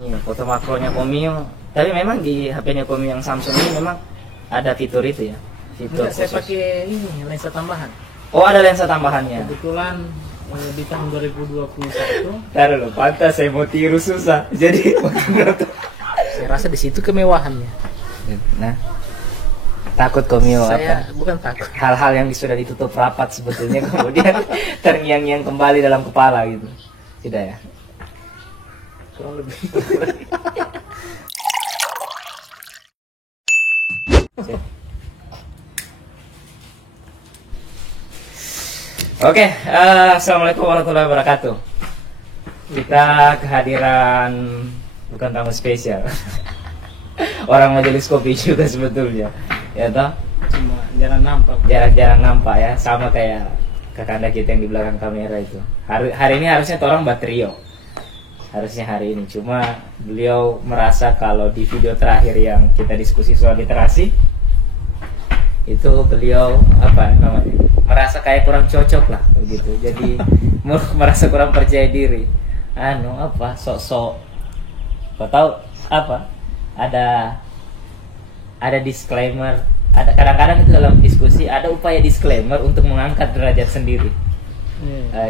Iya, foto makronya Komio. Tapi memang di HP-nya Komio yang Samsung ini memang ada fitur itu ya. Fitur Enggak, saya khusus. pakai ini lensa tambahan. Oh, ada lensa tambahannya. Kebetulan di tahun 2021. Taruh loh, pantas saya mau tiru susah. Jadi Saya rasa di situ kemewahannya. nah, takut Komio Saya apa? bukan takut. Hal-hal yang sudah ditutup rapat sebetulnya kemudian terngiang-ngiang kembali dalam kepala gitu. Tidak ya? Kurang lebih. Oke, assalamualaikum warahmatullahi wabarakatuh. Kita kehadiran bukan tamu spesial, orang majelis kopi juga sebetulnya, ya toh. Cuma jarang nampak. Jarang-jarang nampak ya, sama kayak kakanda kita yang di belakang kamera itu. Hari ini harusnya orang batrio, harusnya hari ini. Cuma beliau merasa kalau di video terakhir yang kita diskusi soal literasi itu beliau apa namanya merasa kayak kurang cocok lah begitu, jadi merasa kurang percaya diri, sok-sok kau tahu apa, ada disclaimer, ada kadang-kadang itu dalam diskusi ada upaya disclaimer untuk mengangkat derajat sendiri.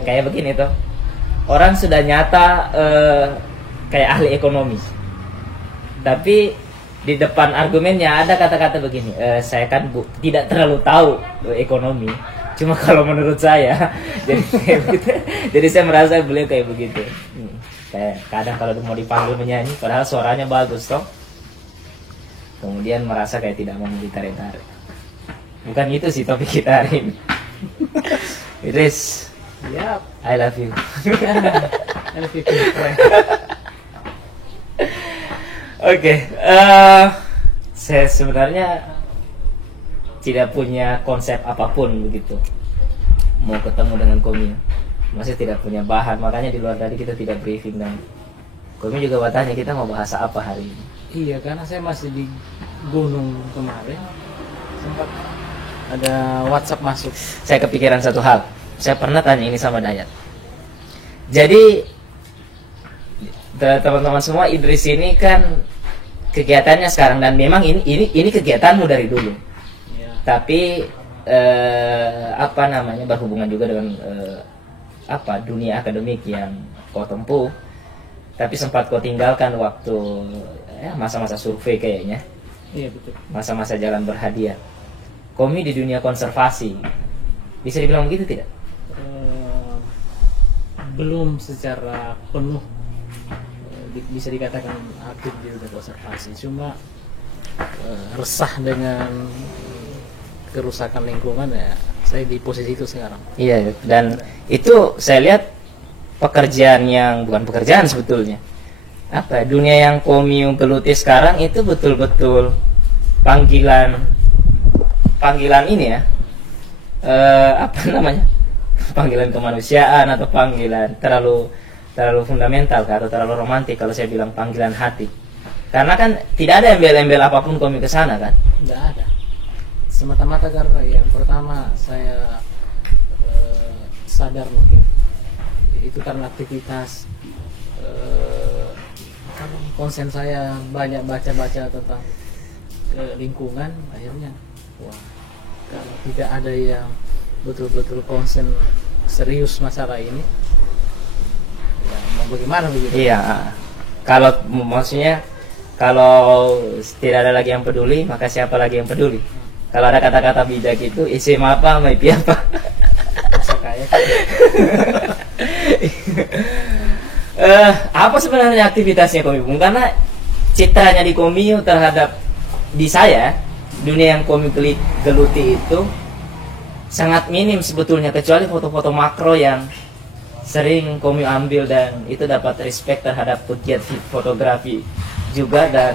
Kayak begini tuh, orang sudah nyata kayak ahli ekonomi, tapi di depan argumennya ada kata-kata begini, saya kan tidak terlalu tahu ekonomi, cuma kalau menurut saya jadi kayak begitu. Jadi saya merasa beliau kayak begitu. Kayak kadang kalau mau dipanggil menyanyi padahal suaranya bagus toh, kemudian merasa kayak tidak mau ditarik-tarik. Bukan itu sih topik kita hari ini. Idris, Yap. I love you. MVP. Oke, saya sebenarnya tidak punya konsep apapun begitu. Mau ketemu dengan Komio, masih tidak punya bahan, makanya di luar tadi kita tidak briefing, dan Komio juga bertanya kita mau bahas apa hari ini. Iya, karena saya masih di gunung kemarin, sempat ada WhatsApp masuk. Saya kepikiran satu hal, saya pernah tanya ini sama Dayat. Jadi teman-teman semua, Idris ini kan kegiatannya sekarang, dan memang ini kegiatanmu dari dulu. Ya. Tapi apa namanya, berhubungan juga dengan dunia akademik yang kau tempuh, tapi sempat kau tinggalkan waktu masa-masa survei kayaknya. Iya, betul. Masa-masa jalan berhadiah. Komi di dunia konservasi, bisa dibilang begitu tidak? Belum secara penuh bisa dikatakan aktif di dunia konservasi, cuma resah dengan kerusakan lingkungan, ya saya di posisi itu sekarang. Iya, dan itu saya lihat pekerjaan yang bukan pekerjaan sebetulnya. Dunia yang Komio geluti sekarang itu betul-betul panggilan ini ya. Panggilan kemanusiaan atau panggilan terlalu fundamental atau terlalu romantis kalau saya bilang panggilan hati. Karena kan tidak ada embel-embel apapun Komio ke sana kan? Tidak ada. Semata-mata karena yang pertama saya sadar mungkin itu karena aktivitas konsen saya banyak baca-baca tentang lingkungan, akhirnya kalau tidak ada yang betul-betul konsen serius masalah ini, ya mau bagaimana begitu? Iya. Kalau maksudnya kalau tidak ada lagi yang peduli, maka siapa lagi yang peduli? Kalau ada kata-kata bijak itu, isi apa, maipi apa? Masa kaya. Apa sebenarnya aktivitasnya Komio? Karena citranya di Komio terhadap di saya, dunia yang Komio geluti itu sangat minim sebetulnya, kecuali foto-foto makro yang sering Komio ambil, dan itu dapat respect terhadap pegiat fotografi juga, dan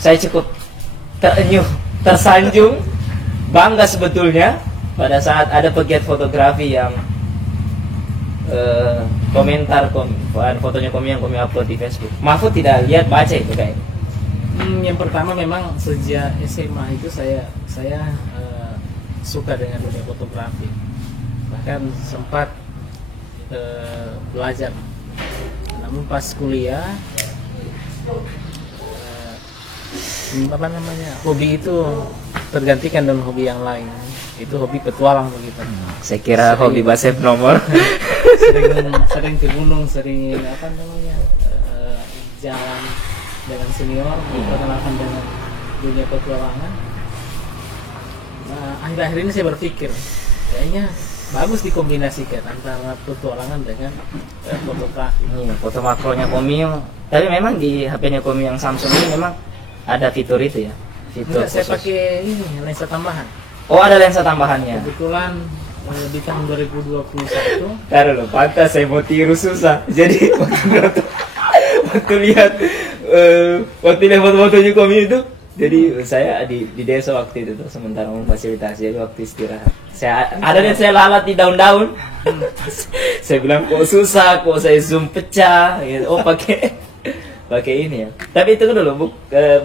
saya cukup tersanjung, bangga sebetulnya pada saat ada pegiat fotografi yang komentar fotonya Komio yang Komio upload di Facebook. Mahfud tidak lihat, baca itu kayaknya. Yang pertama memang sejak SMA itu saya suka dengan dunia fotografi, bahkan sempat belajar. Namun pas kuliah apa namanya, hobi itu tergantikan dengan hobi yang lain. Itu hobi petualang begitu. Saya kira hobi basep nomor. sering ke gunung, sering apa namanya, jalan dengan senior, berkenalan dengan dunia petualangan. Nah, akhir-akhir ini saya berpikir kayaknya bagus dikombinasikan antara petualangan dengan fotografi. Foto makronya Komio. Tapi memang di HP-nya Komio yang Samsung ini memang ada fitur itu ya. Fitur Enggak, saya pakai ini lensa tambahan. Oh, ada lensa tambahannya. Kebetulan di tahun 2021. Taruh loh, pantas saya mau tiru susah. Jadi waktu lihat foto-fotonya Komio itu, jadi saya di desa waktu itu tuh, sementara memfasilitasi, jadi waktu istirahat. Saya lalat di daun-daun. Saya bilang kok susah, kok saya zoom pecah. Gitu. Oh pakai ini ya. Tapi itu dulu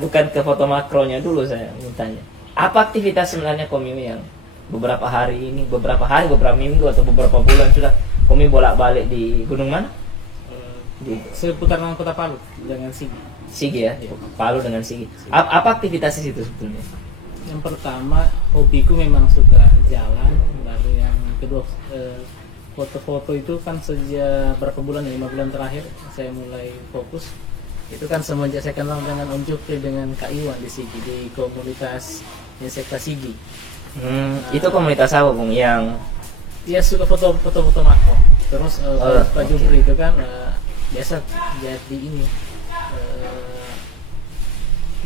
bukan ke foto makronya dulu saya mintanya. Apa aktivitas sebenarnya Komio yang beberapa hari, beberapa minggu atau beberapa bulan sudah Komio bolak-balik di gunung mana? Di seputaran Kota Palu dengan Sigi. Sigi ya, Palu dengan Sigi. Apa aktivitas di situ sebetulnya? Yang pertama, hobiku memang suka jalan. Lalu yang kedua, foto-foto itu kan sejak berapa bulan, 5 bulan terakhir saya mulai fokus. Itu kan semenjak saya kenal dengan Om Jupri dengan Kak Iwan di Sigi, di komunitas Sekta Sigi. Itu komunitas apa Bung yang dia suka foto-foto makro. Terus Pak Jupri itu kan biasa jadi ini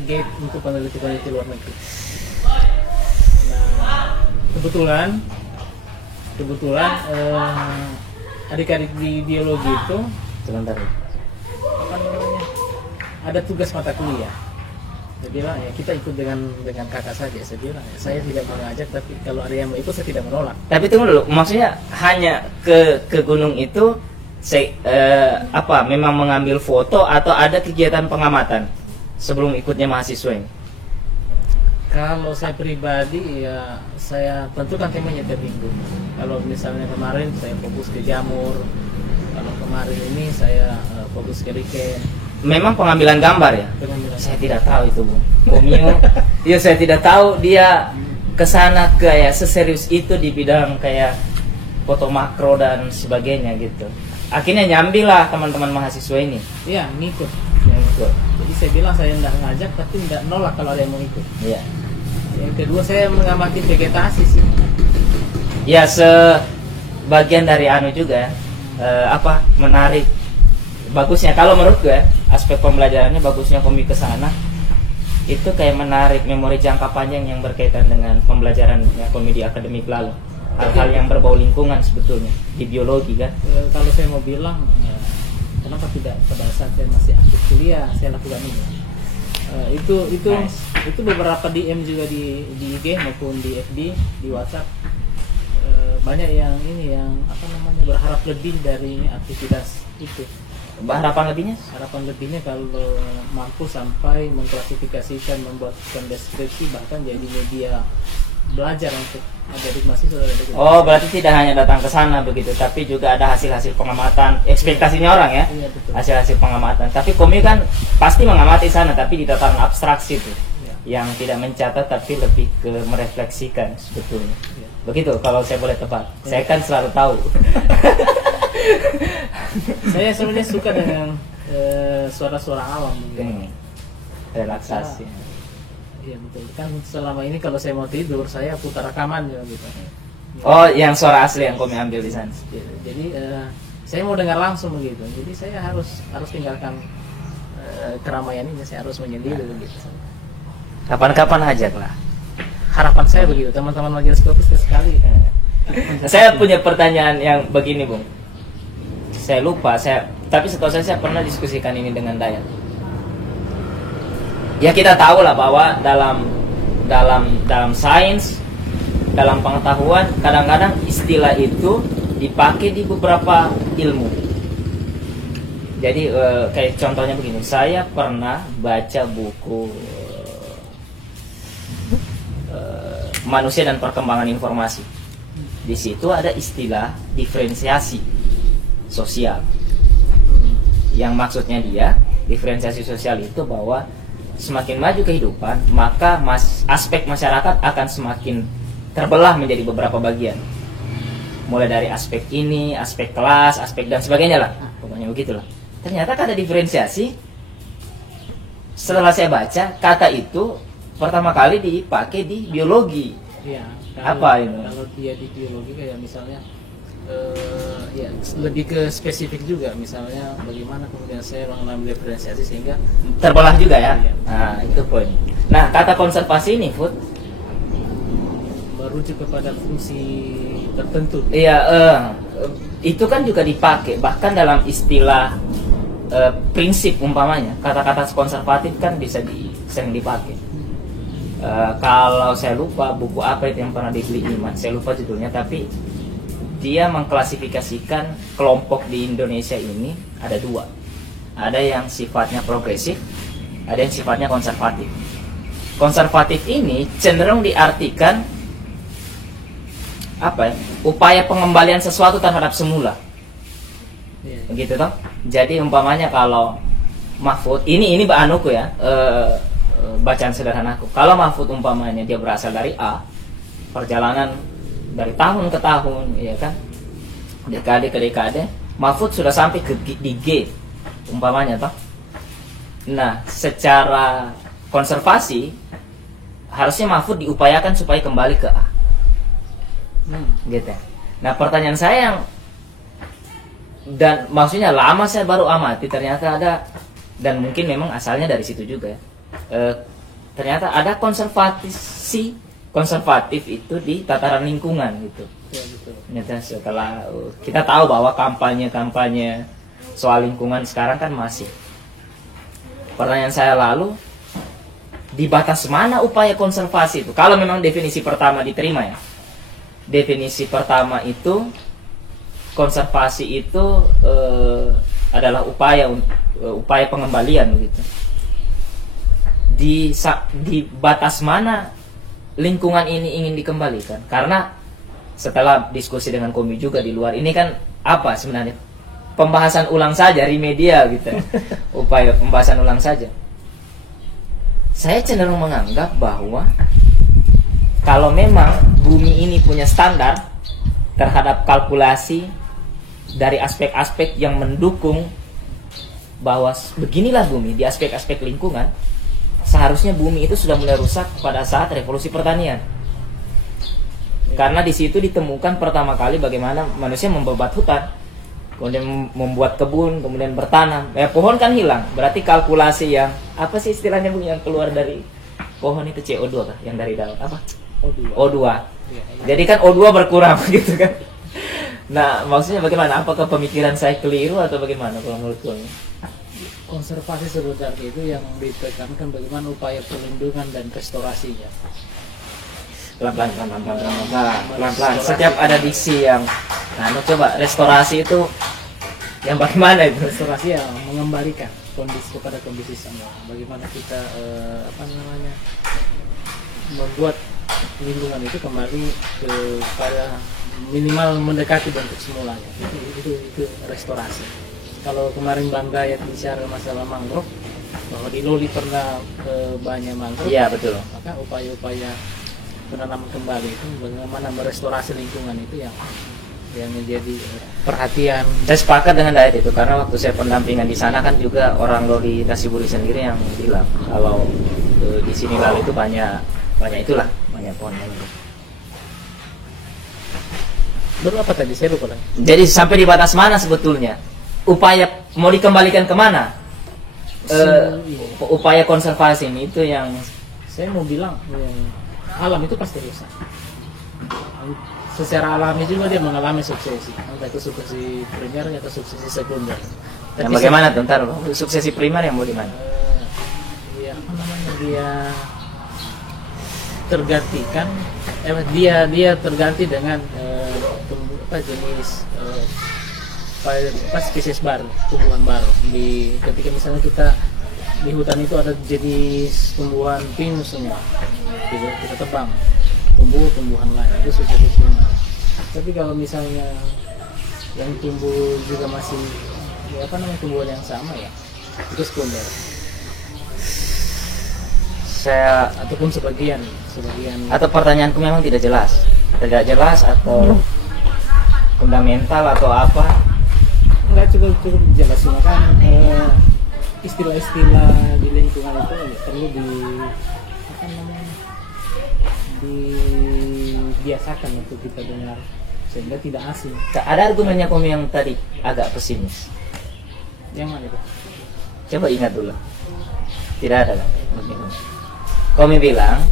gate untuk peneliti-peneliti luar negeri. Nah, kebetulan adik-adik di biologi itu sebentar apa namanya, ada tugas mata kuliah. Saya bilang ya kita ikut dengan kakak saja. Saya bilang ya, saya tidak mengajak, tapi kalau ada yang mau ikut saya tidak menolak. Tapi tunggu dulu, maksudnya hanya ke gunung itu memang mengambil foto atau ada kegiatan pengamatan sebelum ikutnya mahasiswa ini? Kalau saya pribadi ya saya tentukan temanya tiap minggu. Kalau misalnya kemarin saya fokus ke jamur, kalau kemarin ini saya fokus ke lichen. Memang pengambilan gambar ya? Saya tidak tahu itu Bung. Komio, ya saya tidak tahu dia kesana kayak seserius itu di bidang kayak foto makro dan sebagainya gitu. Akhirnya nyambilah teman-teman mahasiswa ini. Iya, ngikut. Jadi saya bilang saya tidak ngajak, tapi tidak nolak kalau ada yang mau ikut. Iya. Yang kedua saya mengamati vegetasi sih. Ya sebagian dari juga menarik. Bagusnya kalau menurut gue aspek pembelajarannya bagusnya Komio ke sana itu kayak menarik memori jangka panjang yang berkaitan dengan pembelajaran Komio di akademik lalu. Hal-hal yang berbau lingkungan sebetulnya di biologi kan. Kalau saya mau bilang kenapa tidak pada saat saya masih aktif kuliah saya lakukan ini. Itu beberapa DM juga di IG maupun di FB, di WhatsApp. Banyak yang berharap lebih dari aktivitas itu. Harapan lebihnya kalau mampu sampai mengklasifikasikan, membuat deskripsi, bahkan jadi media belajar untuk adik mahasiswa. Oh, berarti tidak hanya datang ke sana begitu, tapi juga ada hasil-hasil pengamatan, ekspektasinya orang ya. Iya, betul. Hasil-hasil pengamatan. Tapi Komio kan pasti mengamati sana, tapi di tataran abstraksi itu. Yang tidak mencatat tapi lebih ke merefleksikan sebetulnya. Ya. Begitu kalau saya boleh tebak. Ya. Saya kan selalu tahu. Saya sebenarnya suka dengan suara-suara alam gitu. Relaksasi. Iya betul. Kan selama ini kalau saya mau tidur saya putar rekaman gitu. Oh, yang suara asli yang Komio ambil di sana. Jadi saya mau dengar langsung begitu. Jadi saya harus tinggalkan keramaian ini, saya harus menyendiri begitu. Kapan-kapan ajak lah. Harapan saya begitu, teman-teman majelis kopi sekali. Saya punya pertanyaan yang begini, Bung. Saya lupa, tapi setahu saya pernah diskusikan ini dengan Dayat. Ya kita tahu lah bahwa dalam sains, dalam pengetahuan, kadang-kadang istilah itu dipakai di beberapa ilmu. Jadi kayak contohnya begini, saya pernah baca buku Manusia dan Perkembangan Informasi. Di situ ada istilah diferensiasi sosial. Yang maksudnya dia, diferensiasi sosial itu bahwa semakin maju kehidupan, maka aspek masyarakat akan semakin terbelah menjadi beberapa bagian. Mulai dari aspek ini, aspek kelas, aspek dan sebagainya lah. Pokoknya begitulah. Ternyata kata diferensiasi, setelah saya baca, kata itu pertama kali dipakai di biologi. Ya, Apa ini? Kalau dia di biologi kayak misalnya ya lebih ke spesifik juga, misalnya bagaimana kemudian saya mengambil diferensiasi sehingga Terbelah juga ya. Nah, itu poin. Nah, kata konservasi ini, Food, merujuk kepada fungsi tertentu. iya, itu kan juga dipakai bahkan dalam istilah prinsip umpamanya. Kata-kata konservatif kan bisa sering dipakai. Kalau saya lupa buku apa itu yang pernah dibeli Iman, saya lupa judulnya, tapi dia mengklasifikasikan kelompok di Indonesia ini ada dua. Ada yang sifatnya progresif, ada yang sifatnya konservatif. Konservatif ini cenderung diartikan apa ya? Upaya pengembalian sesuatu terhadap semula. Begitu toh? Jadi umpamanya kalau Mahfud, ini anuku ya, bacaan sederhanaku. Kalau Mahfud umpamanya dia berasal dari A, perjalanan dari tahun ke tahun, ya kan, dekade ke dekade, Mahfud sudah sampai di G, umpamanya toh. Nah, secara konservasi harusnya Mahfud diupayakan supaya kembali ke A, gitu. Nah, pertanyaan saya yang dan maksudnya lama saya baru amati, ternyata ada, dan mungkin memang asalnya dari situ juga ya. Ternyata ada konservatif itu di tataran lingkungan gitu. Ya, betul. Ternyata setelah kita tahu bahwa kampanye soal lingkungan sekarang kan masih. Pertanyaan saya lalu, di batas mana upaya konservasi itu? Kalau memang definisi pertama diterima ya, definisi pertama itu konservasi itu adalah upaya pengembalian gitu. Di batas mana lingkungan ini ingin dikembalikan? Karena setelah diskusi dengan Komi juga di luar, ini kan apa sebenarnya? Pembahasan ulang saja, remedial gitu. Upaya pembahasan ulang saja. Saya cenderung menganggap bahwa kalau memang bumi ini punya standar terhadap kalkulasi dari aspek-aspek yang mendukung bahwa beginilah bumi di aspek-aspek lingkungan, seharusnya bumi itu sudah mulai rusak pada saat revolusi pertanian. Karena di situ ditemukan pertama kali bagaimana manusia membabat hutan, kemudian membuat kebun, kemudian bertanam. Pohon kan hilang. Berarti kalkulasi yang apa sih istilahnya Bu, yang keluar dari pohon itu CO2 kah? Yang dari daun apa? O2. Ya. Jadi kan O2 berkurang gitu kan. Nah, maksudnya bagaimana? Apakah pemikiran saya keliru atau bagaimana kalau menurut kamu? Konservasi sebenarnya itu yang ditekankan bagaimana upaya perlindungan dan restorasinya. Pelan-pelan. Setiap ada diksi yang, nah, coba restorasi itu yang bagaimana itu? Restorasi yang mengembalikan kondisi kepada kondisi semula. Bagaimana kita membuat lingkungan itu kembali kepada minimal mendekati bentuk semulanya. Itu restorasi. Kalau kemarin Bang Gayat bicara masalah mangrove, bahwa di Loli pernah banyak mangrove. Iya, betul. Maka upaya-upaya penanaman kembali itu bagaimana merestorasi lingkungan itu yang menjadi perhatian. Saya sepakat dengan Dayat itu, karena waktu saya pendampingan di sana kan juga orang Loli Kasiburi sendiri yang bilang kalau di sini lalu itu banyak pohon mangrove. Baru apa tadi? Saya lupa lagi. Jadi sampai di batas mana sebetulnya? Upaya mau dikembalikan kemana? Upaya konservasi ini itu yang saya mau bilang, alam itu pasti rusak. Secara alami juga dia mengalami suksesi, entah itu suksesi primer atau suksesi sekunder. Yang bagaimana tuh? Ntar suksesi primer yang mau di mana? Dia tergantikan, dia terganti dengan jenis spesies baru, tumbuhan baru. Ketika misalnya kita di hutan itu ada jenis tumbuhan pinus semua, kita tebang, tumbuhan lain, itu suksesi primer. Tapi kalau misalnya yang tumbuh juga masih tumbuhan yang sama ya, itu sekunder. saya ataupun sebagian atau pertanyaanku memang tidak jelas atau fundamental atau apa? Enggak, cukup jelas, cuma kan istilah-istilah di lingkungan itu ya, perlu dibiasakan untuk kita dengar sehingga tidak asing. Ada argumennya Komi yang tadi agak pesimis. Yang mana itu? Coba ingat dulu. Tidak ada kan? Komi bilang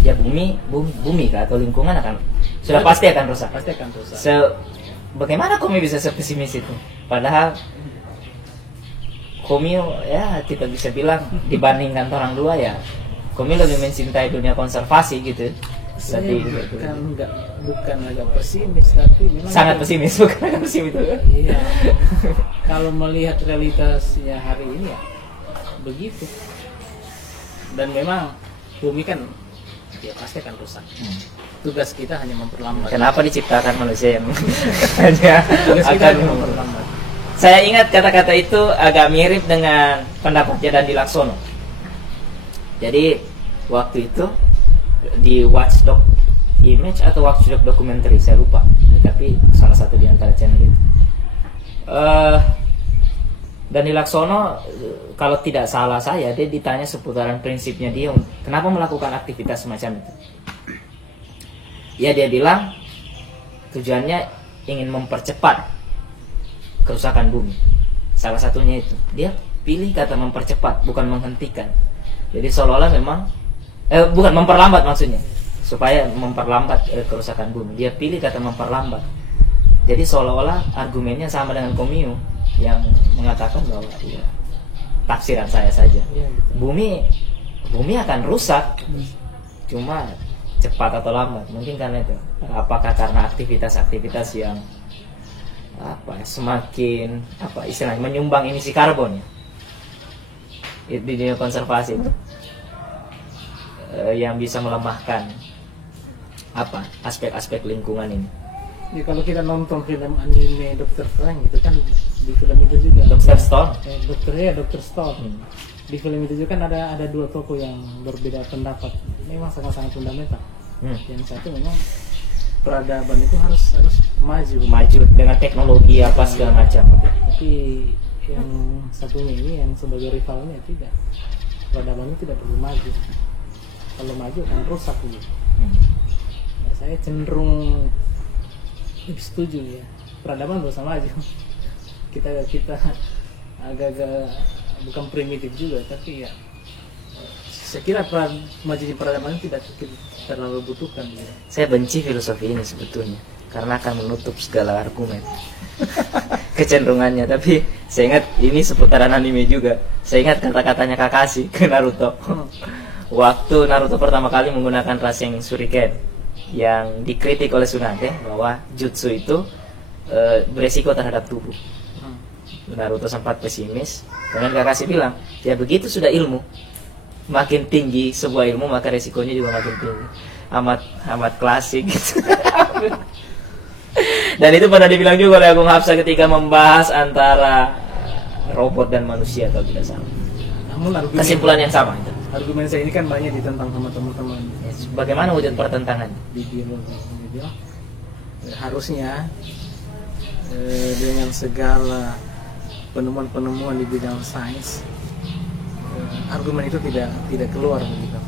ya bumi kah atau lingkungan sudah pasti akan rusak. Pasti akan rusak. Bagaimana Komi bisa sepesimis itu? Padahal Komi ya kita bisa bilang dibandingkan orang dua ya Komi lebih mencintai dunia konservasi gitu. Saya bukan agak pesimis, tapi memang sangat pesimis, bukan agak pesimis itu. Iya. Kalau melihat realitasnya hari ini ya begitu. Dan memang bumi kan ya pasti akan rusak. Tugas kita hanya memperlambat. Kenapa diciptakan manusia yang hanya akan memperlambat? Saya ingat kata-kata itu agak mirip dengan pendapatnya Dandi Laksono. Jadi waktu itu di Watchdog Image atau Watchdog Documentary, saya lupa, tapi salah satu di antara channel itu. Dandi Laksono, kalau tidak salah saya, dia ditanya seputaran prinsipnya dia kenapa melakukan aktivitas semacam itu. Ya dia bilang tujuannya ingin mempercepat kerusakan bumi. Salah satunya itu. Dia pilih kata mempercepat, bukan menghentikan. Jadi seolah-olah memang bukan memperlambat maksudnya, supaya memperlambat kerusakan bumi. Dia pilih kata memperlambat. Jadi seolah-olah argumennya sama dengan Komiu yang mengatakan bahwa ya, tafsiran saya saja. Bumi akan rusak, cuma cepat atau lambat. Mungkin karena itu. Apakah karena aktivitas-aktivitas yang semakin istilahnya menyumbang emisi karbon ya, di dunia konservasi itu yang bisa melemahkan aspek-aspek lingkungan ini. Ya, kalau kita nonton film anime Dr. Frank itu kan di film itu juga Dr. Stone. Dr. Stone. Di film itu juga kan ada dua tokoh yang berbeda pendapat. Memang sangat-sangat fundamental. Yang satu memang peradaban itu harus maju dengan teknologi apa segala macam. Tapi yang satunya ini yang sebagai rivalnya tidak. Peradaban itu tidak perlu maju. Kalau maju akan rusak gitu. Nah, saya cenderung setuju ya. Peradaban berusaha maju. Kita agak-agak bukan primitif juga, tapi ya saya kira majunya peradaban tidak terlalu butuhkan gitu. Saya benci filosofi ini sebetulnya karena akan menutup segala argumen kecenderungannya. Tapi saya ingat ini seputaran anime juga. Saya ingat kata-katanya Kakashi ke Naruto waktu Naruto pertama kali menggunakan Rasen Shuriken yang dikritik oleh Tsunade bahwa jutsu itu beresiko terhadap tubuh. Naruto sempat pesimis. Kemudian Kakashi bilang, ya begitu sudah ilmu, makin tinggi sebuah ilmu maka resikonya juga makin tinggi. Amat klasik gitu. Dan itu pernah dibilang juga oleh Agung Hapsa ketika membahas antara robot dan manusia kalau tidak salah. Namun kesimpulan yang sama itu. Argumen saya ini kan banyak ditentang sama teman-teman. Bagaimana wujud pertentangan? Di biologi harusnya dengan segala penemuan-penemuan di bidang sains, argumen itu tidak keluar begitu.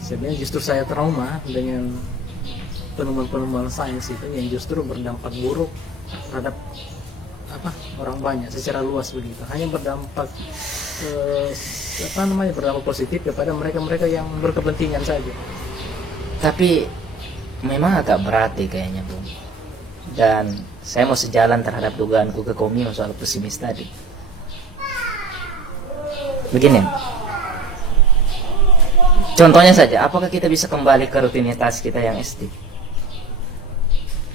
Sebenarnya justru saya trauma dengan penemuan-penemuan sains itu yang justru berdampak buruk terhadap orang banyak secara luas begitu. Hanya berdampak berdampak positif kepada mereka-mereka yang berkepentingan saja. Tapi memang agak berat kayaknya, Bung. Dan saya mau sejalan terhadap dugaanku ke Komio soal pesimis tadi. Begini, contohnya saja, apakah kita bisa kembali ke rutinitas kita yang SD?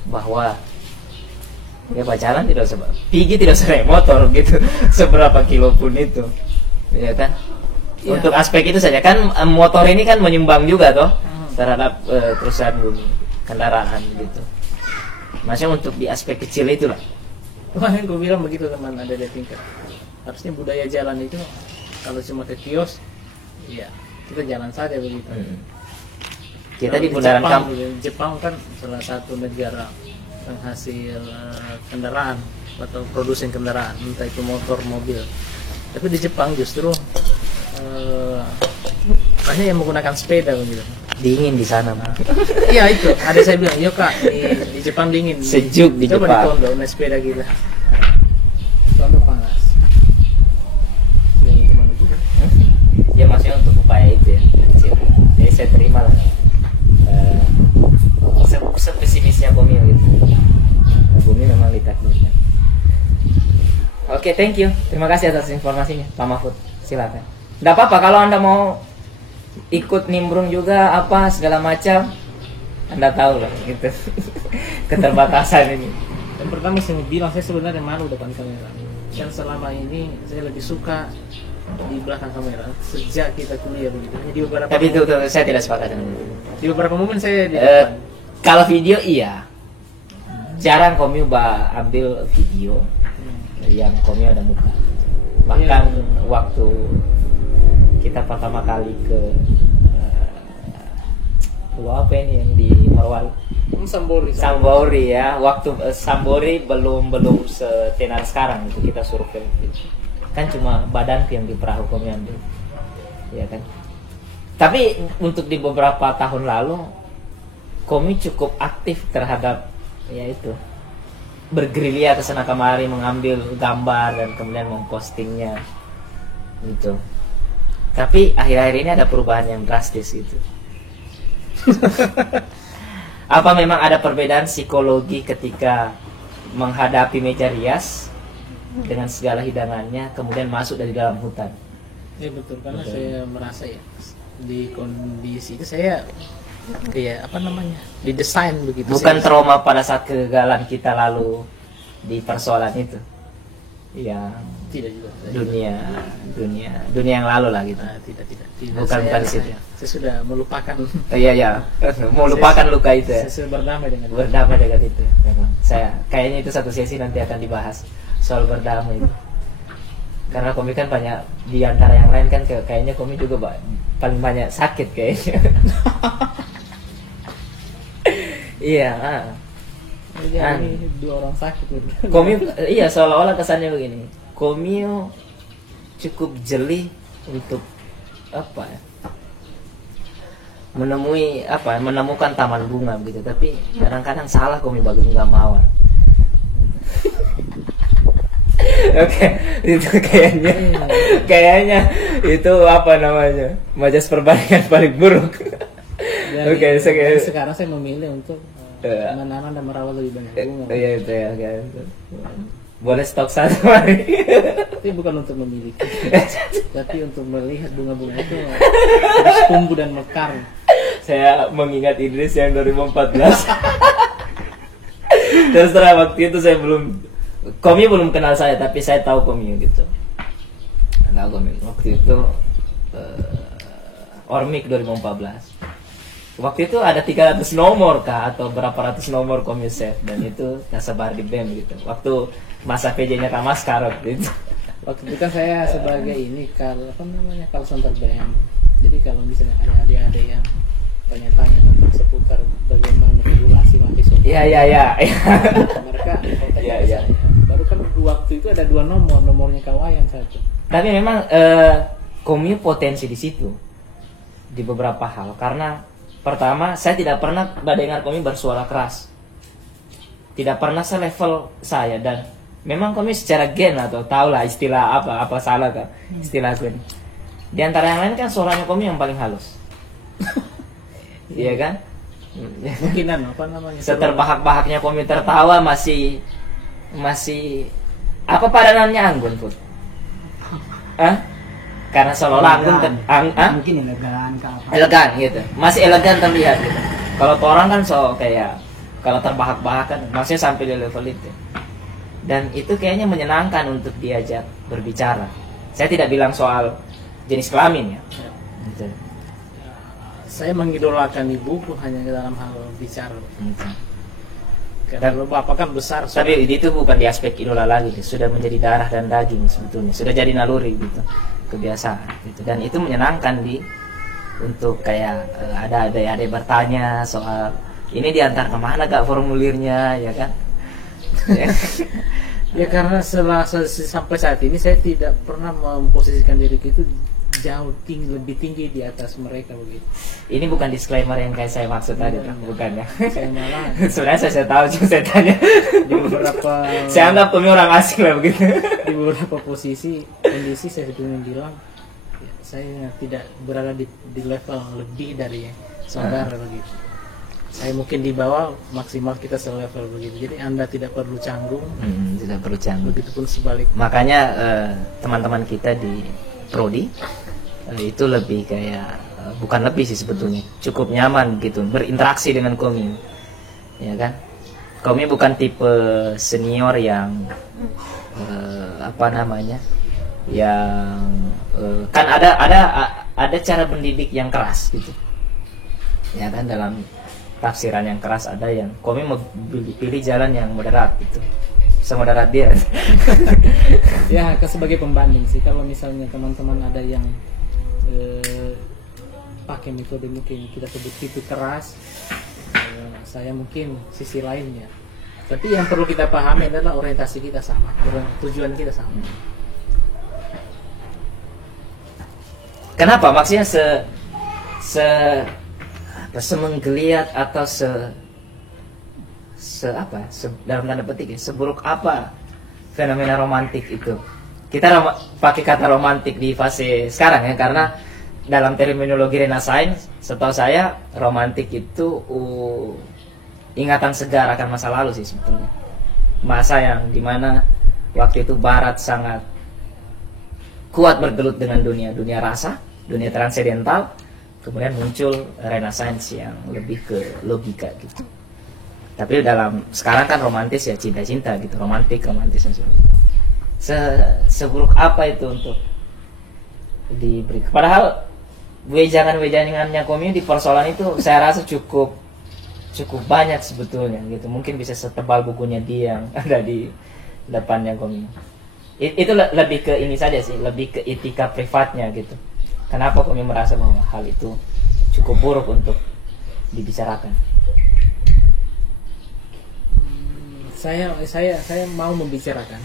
Bahwa ya jalan tidak usah, pergi tidak usah naik motor gitu, seberapa kilo pun itu, ya kan? Ya. Untuk aspek itu saja kan, motor ini kan menyumbang juga toh terhadap perusahaan kendaraan gitu. Maksudnya untuk di aspek kecil itulah. Kemarin gue bilang begitu teman ada di tingkat. Harusnya budaya jalan itu kalau cuma ke kios Iya, kita jalan saja begitu. Kita di Kalau bundaran Jepang, kampung. Jepang kan salah satu negara penghasil kendaraan atau produsen kendaraan, entah itu motor, mobil. Tapi di Jepang justru banyak yang menggunakan sepeda begitu. Dingin di sana, Bang. Iya itu, ada saya bilang, "Yo Kak, di Jepang dingin." Sejuk di Coba Jepang. di Tondo naik sepeda kita. Tondo panas. Ya gimana juga. Ya maksudnya untuk upaya itu ya. Jadi saya terima lah. Sepesimisnya Komi gitu. Bumi memang ditakdirkan. Oke, thank you. Terima kasih atas informasinya, Pak Mahfud. Silakan. Nggak apa-apa kalau Anda mau ikut nimbrung juga apa segala macam. Anda tahu lah gitu. Keterbatasan ini. Yang pertama saya mau bilang, saya sebenarnya malu depan kamera. Dan selama ini saya lebih suka di belakang kamera sejak kita kuliah begitu. Di beberapa Tapi itu saya tidak sepakat dengan itu. di beberapa momen saya di depan. Kalau video iya. Jarang Komi ambil video yang Komi ada muka. Bahkan waktu kita pertama kali ke apa ini yang di Morowali, Sambori ya, waktu Sambori belum setenar sekarang itu kita survei gitu. Kan cuma badan yang di perahu Komi ambil, ya kan. Tapi untuk di beberapa tahun lalu Komi cukup aktif terhadap ya itu, bergerilya ke sana kemari mengambil gambar dan kemudian mempostingnya gitu. Tapi akhir-akhir ini ada perubahan yang drastis gitu. Apa memang ada perbedaan psikologi ketika menghadapi meja rias dengan segala hidangannya kemudian masuk dari dalam hutan? Ya betul, karena saya merasa ya di kondisi itu saya didesain begitu. Bukan trauma pada saat kegagalan kita lalu di persoalan itu. Ya, Tidak juga. dunia yang lalu lah gitu. Nah, tidak. Bukan di situ. Saya sudah melupakan. Iya. Mau lupakan luka itu ya. Saya sudah berdamai dengan itu. Berdamai dengan itu memang. Saya kayaknya itu satu sesi nanti akan dibahas soal berdamai itu. Karena Komi kan banyak di antara yang lain kan kayaknya Komi juga paling banyak sakit kayaknya. Iya. Jadi dua orang sakit. Komi iya seolah-olah kesannya begini. Komi cukup jeli untuk apa ya? Menemukan taman bunga begitu, tapi kadang-kadang salah Komi bagus nggak mawar. Oke, itu kayaknya itu apa namanya? Majas perbandingan paling buruk. Oke, sekarang saya memilih untuk menanam dan merawat lebih banyak bunga. Iya itu ya, boleh stok satu hari. Tapi bukan untuk memiliki, tapi untuk melihat bunga-bunga itu terus tumbuh dan mekar. Saya mengingat Idris yang 2014. Terus terang waktu itu saya Komi belum kenal saya, tapi saya tahu Komi gitu. Tahu Komi waktu itu Ormik 2014. Waktu itu ada 300 nomor kah atau berapa ratus nomor Komi save dan itu tersebar di BEM gitu. Waktu masa PJ-nya Kamaskar gitu. Waktu itu kan saya sebagai call center BEM. Jadi kalau misalnya ada adik-adik yang tanya-tanya tentang seputar bagaimana regulasi mahasiswa. Iya. Mereka kontak Iya. saya. Baru kan waktu itu ada 2 nomornya kawayan satu. Tapi memang Komi potensi di situ di beberapa hal karena pertama saya tidak pernah dengar Komi bersuara keras. Tidak pernah selevel saya dan memang Komi secara gen atau tahulah istilah apa salah kan istilah gen. Di antara yang lain kan suaranya Komi yang paling halus. Iya kan? Mungkinan apa namanya? Seterbahak-bahaknya Komi tertawa masih apa padanannya Anggun Put? Karena seolah-olah Anggun mungkin elegan apa? Elegan gitu. Masih elegan terlihat gitu. Kalau orang kan kayak kalau terbahak-bahak kan maksudnya sampai di level itu. Dan itu kayaknya menyenangkan untuk diajak berbicara. Saya tidak bilang soal jenis kelamin ya. Gitu. Saya mengidolakan ibuku hanya dalam hal bicara. Kalau bapak kan besar. Tapi itu bukan di aspek idola lagi, sudah menjadi darah dan daging sebetulnya, sudah jadi naluri gitu, kebiasaan gitu. Dan itu menyenangkan untuk kayak ada bertanya soal ini diantar kemana kak formulirnya, ya kan? Ya karena sampai saat ini saya tidak pernah memposisikan diri itu lebih tinggi di atas mereka begitu. Ini bukan disclaimer yang kayak saya maksud tadi, bukan ya? Saya malah sebenarnya saya tahu, cuma saya tanya. Di beberapa saya anggap kami orang asing lah begitu. Di beberapa kondisi saya sebetulnya bilang ya, saya tidak berada di level lebih dari saudara begitu. Saya mungkin di bawah, maksimal kita selevel begitu. Jadi Anda tidak perlu canggung. Tidak perlu canggung. Begitupun sebaliknya. Makanya teman-teman kita di Prodi itu lebih kayak bukan lebih sih sebetulnya, cukup nyaman gitu berinteraksi dengan Komi, ya kan? Komi bukan tipe senior yang yang kan ada cara mendidik yang keras gitu, ya kan? Dalam tafsiran yang keras ada yang Komi mau pilih jalan yang moderat gitu, semoderat dia. Ya sebagai pembanding sih, kalau misalnya teman-teman ada yang pakai metode mungkin kita sebut tipe keras, saya mungkin sisi lainnya. Tapi yang perlu kita pahami adalah orientasi kita sama, tujuan kita sama. Kenapa? Maksudnya semenggeliat atau dalam tanda petik ya, seburuk apa fenomena romantik itu? Kita pakai kata romantik di fase sekarang ya, karena dalam terminologi Renaissance, setahu saya romantik itu ingatan segar akan masa lalu sih sebetulnya. Masa yang dimana waktu itu Barat sangat kuat bergelut dengan dunia rasa, dunia transendental. Kemudian muncul Renaissance yang lebih ke logika gitu. Tapi dalam sekarang kan romantis ya cinta-cinta gitu, romantis dan sebagainya. Seburuk apa itu untuk diberi? Padahal wejangan-wejangannya Komi di persoalan itu saya rasa cukup banyak sebetulnya gitu. Mungkin bisa setebal bukunya dia yang ada di depannya Komi. Itu lebih ke ini saja sih, lebih ke etika privatnya gitu. Kenapa Komi merasa bahwa hal itu cukup buruk untuk dibicarakan? Saya mau membicarakan.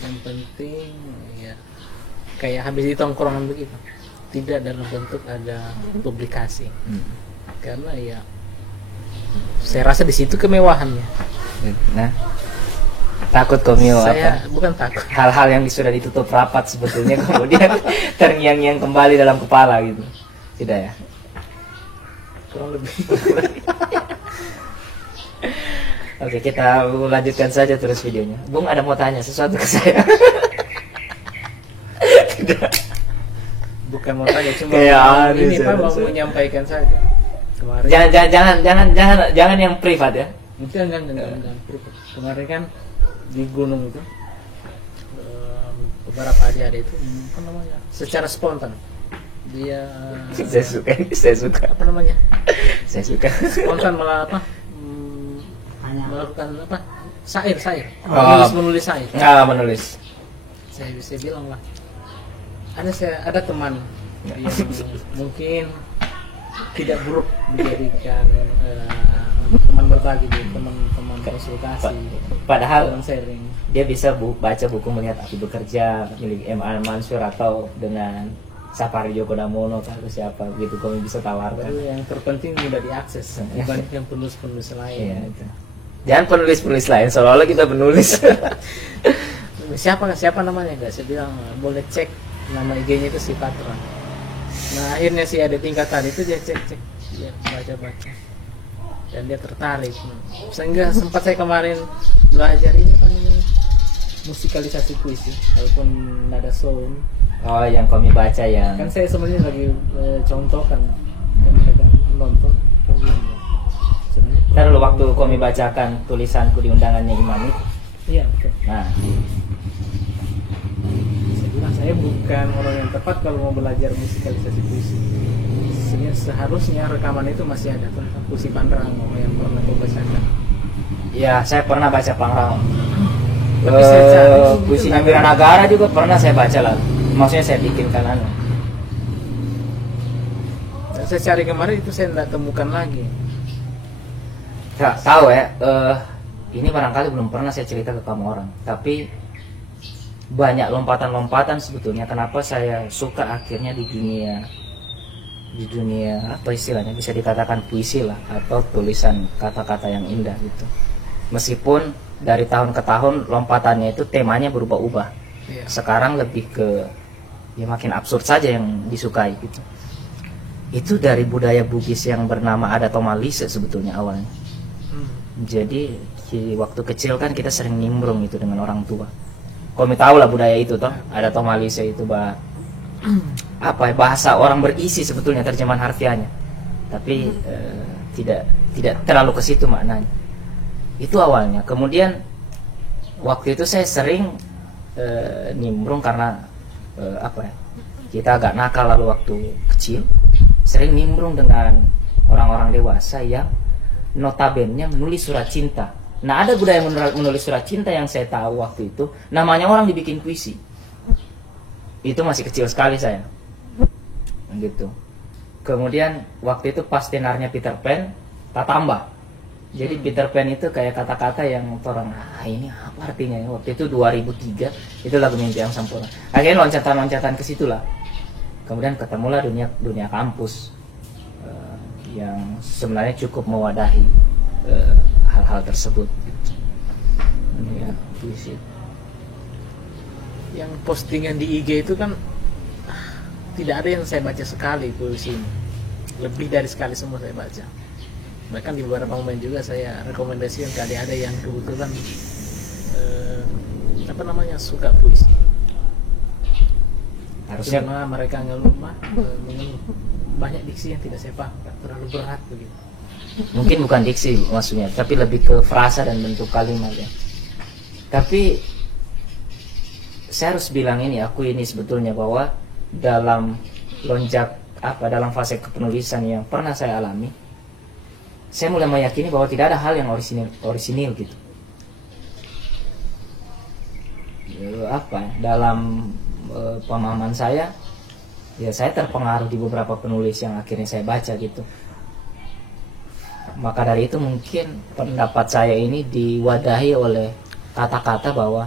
Yang penting ya kayak habis di tongkrongan begitu, tidak dalam bentuk ada publikasi. Karena ya saya rasa di situ kemewahannya. Nah, takut Komi saya bukan takut hal-hal yang sudah ditutup rapat sebetulnya kemudian terngiang-ngiang kembali dalam kepala gitu, tidak ya? Kurang lebih. Oke, kita lanjutkan saja terus videonya. Bung ada mau tanya sesuatu ke saya? Tidak. Bukan mau tanya, cuma ini Pak mau menyampaikan saja. Kemarin. Jangan yang privat ya. Jangan privat. Kemarin kan di gunung itu beberapa adik-adik itu apa namanya? Secara spontan dia saya suka. Apa namanya? Saya suka. Spontan malah apa? Melakukan apa? Syair. Menulis syair. Menulis. Saya bisa bilang lah. Ada teman yang mungkin tidak buruk dijadikan teman berbagi, teman konsultasi. Padahal teman sharing. Dia bisa baca buku Melihat Api Bekerja milik M. A. Mansur atau dengan Sapari Djoko Damono atau siapa gitu, kamu bisa tawarkan. Itu yang terpenting mudah diakses dibandingkan penulis-penulis lain. Iya, itu. Jangan penulis lain, seolah-olah kita penulis. siapa namanya enggak? Saya bilang boleh cek nama IG-nya itu si Patra. Nah akhirnya sih ada tingkatan itu dia cek dia baca dan dia tertarik. Sehingga sempat saya kemarin belajar ini kan musikalisasi puisi walaupun nada sound. Oh, yang kami baca yang kan saya sebenarnya lagi contohkan yang mereka nonton. Ntar dulu waktu kami bacakan tulisanku di undangannya Imam itu. Iya, betul. Nah, saya bilang saya bukan orang yang tepat kalau mau belajar musikalisasi puisi. Seharusnya rekaman itu masih ada tentang puisi Pandrango yang pernah saya bacakan. Ya, saya pernah baca Pangrango. Tapi saya cari Puisinya Wiranagara juga pernah saya baca lah. Maksudnya saya bikinkan anu. Saya cari kemarin itu saya tidak temukan lagi. Nggak tahu ya. Ini barangkali belum pernah saya cerita ke kamu orang. Tapi banyak lompatan-lompatan sebetulnya. Kenapa saya suka akhirnya di dunia apa istilahnya, bisa dikatakan puisi lah, atau tulisan kata-kata yang indah gitu. Meskipun dari tahun ke tahun lompatannya itu temanya berubah-ubah. Iya. Sekarang lebih ke ya makin absurd saja yang disukai gitu. Itu dari budaya Bugis yang bernama Adat Tomalise sebetulnya awalnya. Jadi waktu kecil kan kita sering nimbrung itu dengan orang tua. Kami tahu lah budaya itu toh, Adat Tomalise itu apa ya, bahasa orang berisi sebetulnya terjemahan harfiahnya. Tapi tidak terlalu ke situ maknanya. Itu awalnya. Kemudian waktu itu saya sering nimbrung karena apa ya, kita agak nakal lalu waktu kecil, sering nimbrung dengan orang-orang dewasa yang notabene menulis surat cinta. Nah, ada budaya menulis surat cinta yang saya tahu waktu itu, namanya orang dibikin puisi. Itu masih kecil sekali saya gitu. Kemudian waktu itu pas tenarnya Peter Pan tak tambah. Jadi Peter Pan itu kayak kata-kata yang orang ini apa artinya ya? Waktu itu 2003 itu lagu Mimpi yang Sempurna. Akhirnya loncatan-loncatan ke situ lah. Kemudian ketemulah dunia kampus yang sebenarnya cukup mewadahi hal-hal tersebut gitu. Ya, puisi. Yang postingan di IG itu kan tidak ada yang saya baca sekali puisi ini. Lebih dari sekali semua saya baca. Bahkan di beberapa momen juga saya rekomendasikan kali ada yang kebetulan apa namanya suka puisi. Harusnya Cuma mereka mengeluh banyak diksi yang tidak saya paham, terlalu berat begitu. mungkin bukan diksi maksudnya, tapi lebih ke frasa dan bentuk kalimat ya. Tapi saya harus bilang ini, aku ini sebetulnya bahwa dalam dalam fase kepenulisan yang pernah saya alami, saya mulai meyakini bahwa tidak ada hal yang orisinil gitu. Dalam pemahaman saya, ya saya terpengaruh di beberapa penulis yang akhirnya saya baca gitu. Maka dari itu mungkin pendapat saya ini diwadahi oleh kata-kata bahwa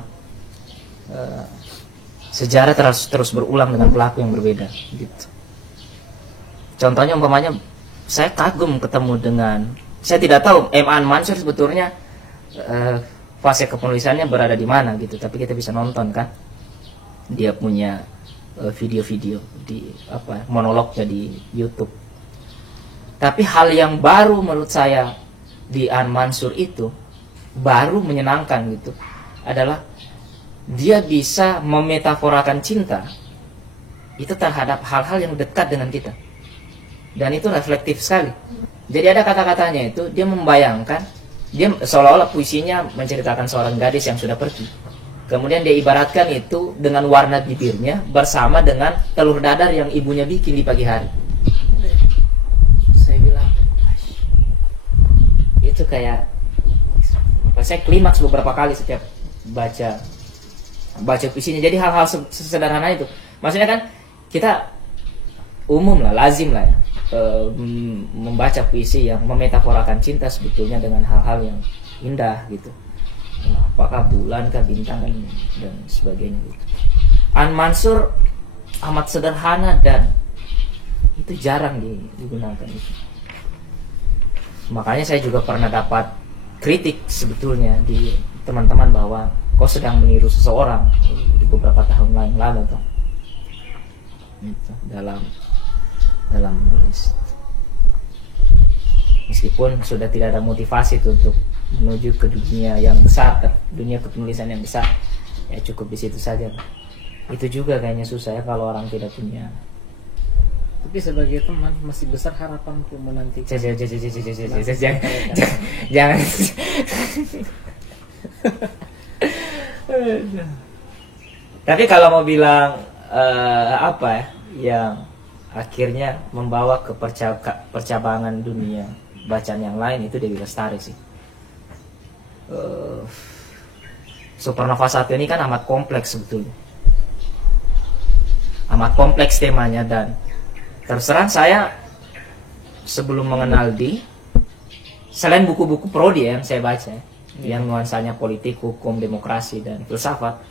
sejarah terus berulang dengan pelaku yang berbeda gitu. Contohnya umpamanya saya kagum ketemu dengan, saya tidak tahu M.A. Mansur sebetulnya fase kepenulisannya berada di mana gitu, tapi kita bisa nonton kan dia punya video-video di monolognya di YouTube. Tapi hal yang baru menurut saya di An Mansur itu baru menyenangkan gitu adalah dia bisa memetaforakan cinta itu terhadap hal-hal yang dekat dengan kita, dan itu reflektif sekali. Jadi ada kata-katanya itu dia membayangkan, dia seolah-olah puisinya menceritakan seorang gadis yang sudah pergi. Kemudian dia ibaratkan itu dengan warna bibirnya bersama dengan telur dadar yang ibunya bikin di pagi hari. Saya bilang itu kayak, saya klimaks beberapa kali setiap baca puisinya. Jadi hal-hal sesederhana itu, maksudnya kan kita umum lah, lazim lah ya, membaca puisi yang memetaforakan cinta sebetulnya dengan hal-hal yang indah gitu. Apakah bulan, kah bintang dan sebagainya gitu. An Mansur amat sederhana dan itu jarang digunakan itu. Makanya saya juga pernah dapat kritik sebetulnya di teman-teman bahwa kau sedang meniru seseorang di beberapa tahun lalu tuh. Gitu, dalam menulis. Meskipun sudah tidak ada motivasi tuh untuk menuju ke dunia yang besar, dunia kepenulisan yang besar, ya cukup di situ saja. Itu juga kayaknya susah ya kalau orang tidak punya. Tapi sebagai teman masih besar harapanku menanti. Jangan. Tapi kalau mau bilang apa ya, yang akhirnya membawa ke percabangan dunia bacaan yang lain, itu Dewi Lestari sih. Supernova 1 ini kan amat kompleks sebetulnya, amat kompleks temanya. Dan terus terang saya sebelum mengenal selain buku-buku prodi yang saya baca, yang nuansanya politik, hukum, demokrasi, dan filsafat,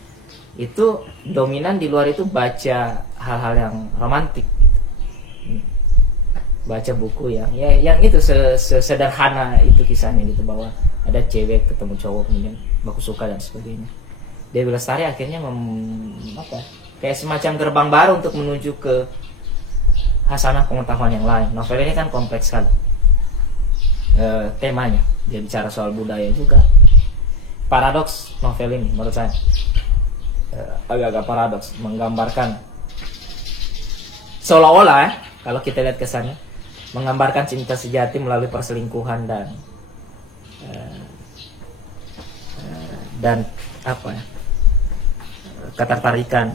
itu dominan di luar itu baca hal-hal yang romantik, baca buku yang itu sederhana itu kisahnya gitu, bahwa ada cewek ketemu cowok kemudian baku suka dan sebagainya. Dewi Lestari akhirnya kayak semacam gerbang baru untuk menuju ke hasanah pengetahuan yang lain. Novel ini kan kompleks sekali temanya, dia bicara soal budaya juga. Paradoks novel ini menurut saya agak-agak paradoks, menggambarkan seolah-olah kalau kita lihat kesannya menggambarkan cinta sejati melalui perselingkuhan dan ketertarikan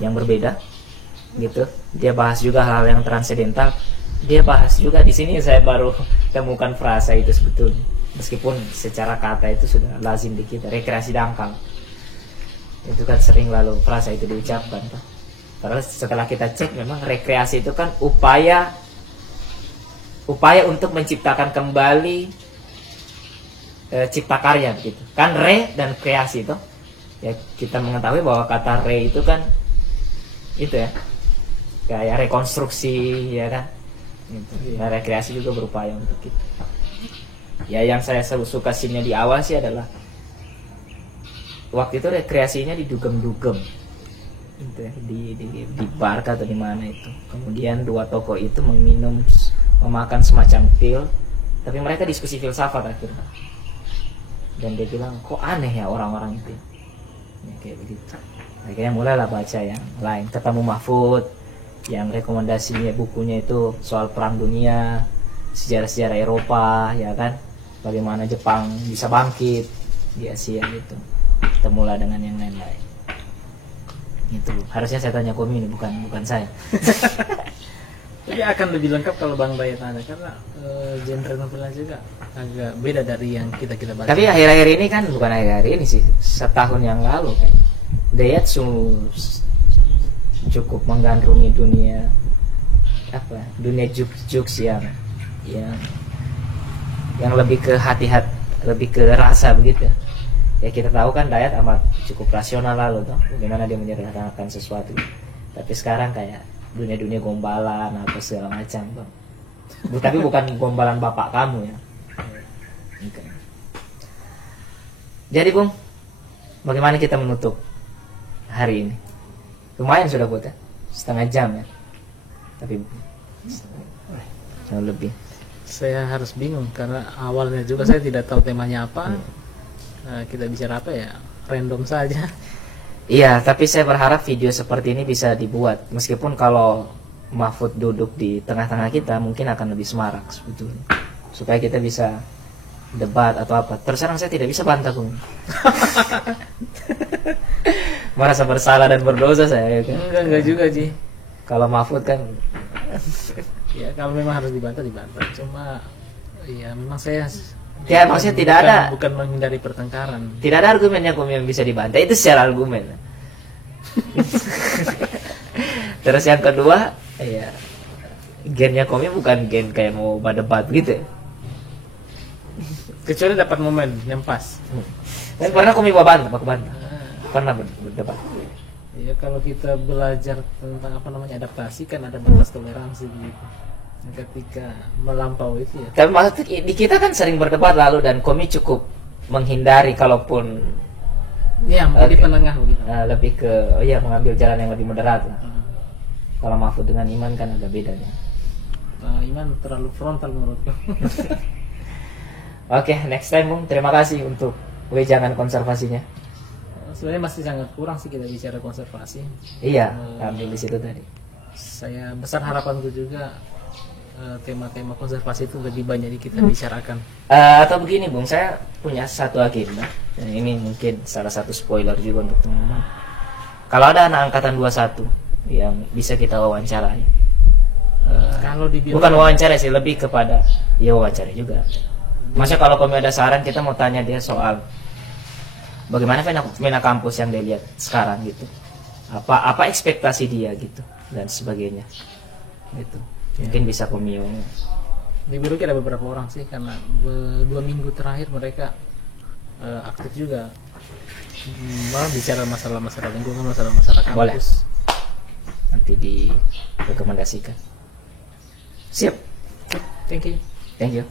yang berbeda gitu. Dia bahas juga hal yang transendental. Dia bahas juga di sini, saya baru temukan frasa itu sebetulnya, meskipun secara kata itu sudah lazim di kita, rekreasi dangkal. Itu kan sering lalu frasa itu diucapkan. Padahal setelah kita cek memang rekreasi itu kan upaya untuk menciptakan kembali cipta karya gitu. Kan dan kreasi itu. Ya kita mengetahui bahwa kata itu kan itu ya, kayak rekonstruksi ya kan. Gitu. Nah, rekreasi juga berupaya untuk itu. Ya yang saya suka scene-nya di awal sih adalah waktu itu rekreasinya di dugem-dugem gitu ya, di bar atau di mana itu. Kemudian dua tokoh itu memakan semacam pil, tapi mereka diskusi filsafat akhirnya. Dan dia bilang, kok aneh ya orang-orang itu ya, kayak begitu. Akhirnya mulailah baca yang lain, ketemu Mahfud yang rekomendasinya bukunya itu soal perang dunia, sejarah-sejarah Eropa ya kan, bagaimana Jepang bisa bangkit di Asia gitu. Ketemulah dengan yang lain-lain. Itu harusnya saya tanya Komi ini, bukan saya. Jadi akan lebih lengkap kalau Bang Dayat tanya, karena genre novelnya juga agak beda dari yang kita baca. Tapi akhir-akhir ini kan, bukan akhir-akhir ini sih, setahun yang lalu kan, Dayat cukup menggandrungi dunia jokes yang lebih ke hati-hati, lebih ke rasa begitu. Ya kita tahu kan Dayat amat cukup rasional lalu tuh, bagaimana dia menyederhanakan sesuatu. Tapi sekarang kayak dunia gombalan apa segala macam bang. Tapi bukan gombalan bapak kamu ya. Okay. Jadi Bung, bagaimana kita menutup hari ini? Lumayan sudah buat ya, setengah jam ya. Tapi lebih. Saya harus bingung karena awalnya juga saya tidak tahu temanya apa. Kita bicara apa ya, random saja. Iya, tapi saya berharap video seperti ini bisa dibuat. Meskipun kalau Mahfud duduk di tengah-tengah kita, mungkin akan lebih semarak sebetulnya. Supaya kita bisa debat atau apa. Terus terang saya tidak bisa bantah Bung. Merasa bersalah dan berdosa saya kan? Enggak juga Ji. Kalau Mahfud kan ya kalau memang harus dibantah. Cuma ya memang saya maksudnya tidak ada, bukan menghindari pertengkaran. Tidak ada argumen yang bisa dibantah, itu secara argumen. Terus yang kedua, ya gennya Komi bukan gen kayak mau berdebat gitu ya. Kecuali dapat momen yang pas. Dan pernah Komi bantah, pernah berdebat. Ya kalau kita belajar tentang adaptasi kan ada batas toleransi gitu. Ketika melampau itu ya. Tapi maksudnya di kita kan sering berdebat lalu dan Komi cukup menghindari kalaupun ya menjadi penengah begitu. Lebih ke mengambil jalan yang lebih moderat lah. Kalau Mahfud dengan Iman kan agak bedanya. Iman terlalu frontal menurutku. Oke, next time Bung. Terima kasih untuk wejangan konservasinya. Sebenarnya masih sangat kurang sih kita bicara konservasi. Iya, ambil di situ tadi. Saya besar harapanku juga tema-tema konservasi itu lebih banyak kita bicarakan. Atau begini Bung, saya punya satu agenda. Dan ini mungkin salah satu spoiler juga untuk teman-teman. Kalau ada anak angkatan 21 yang bisa kita wawancarai. Kalau dibilang bukan wawancara sih, lebih kepada wawancara juga. Maksudnya kalau kami ada saran, kita mau tanya dia soal bagaimana fenomena kampus yang dia lihat sekarang gitu. Apa ekspektasi dia gitu dan sebagainya. Gitu. Mungkin bisa Komio. Di Biologi ada beberapa orang sih, karena 2 minggu terakhir mereka aktif juga malah bicara masalah lingkungan, masalah kampus. Boleh. Nanti direkomendasikan. Siap. Thank you. Thank you.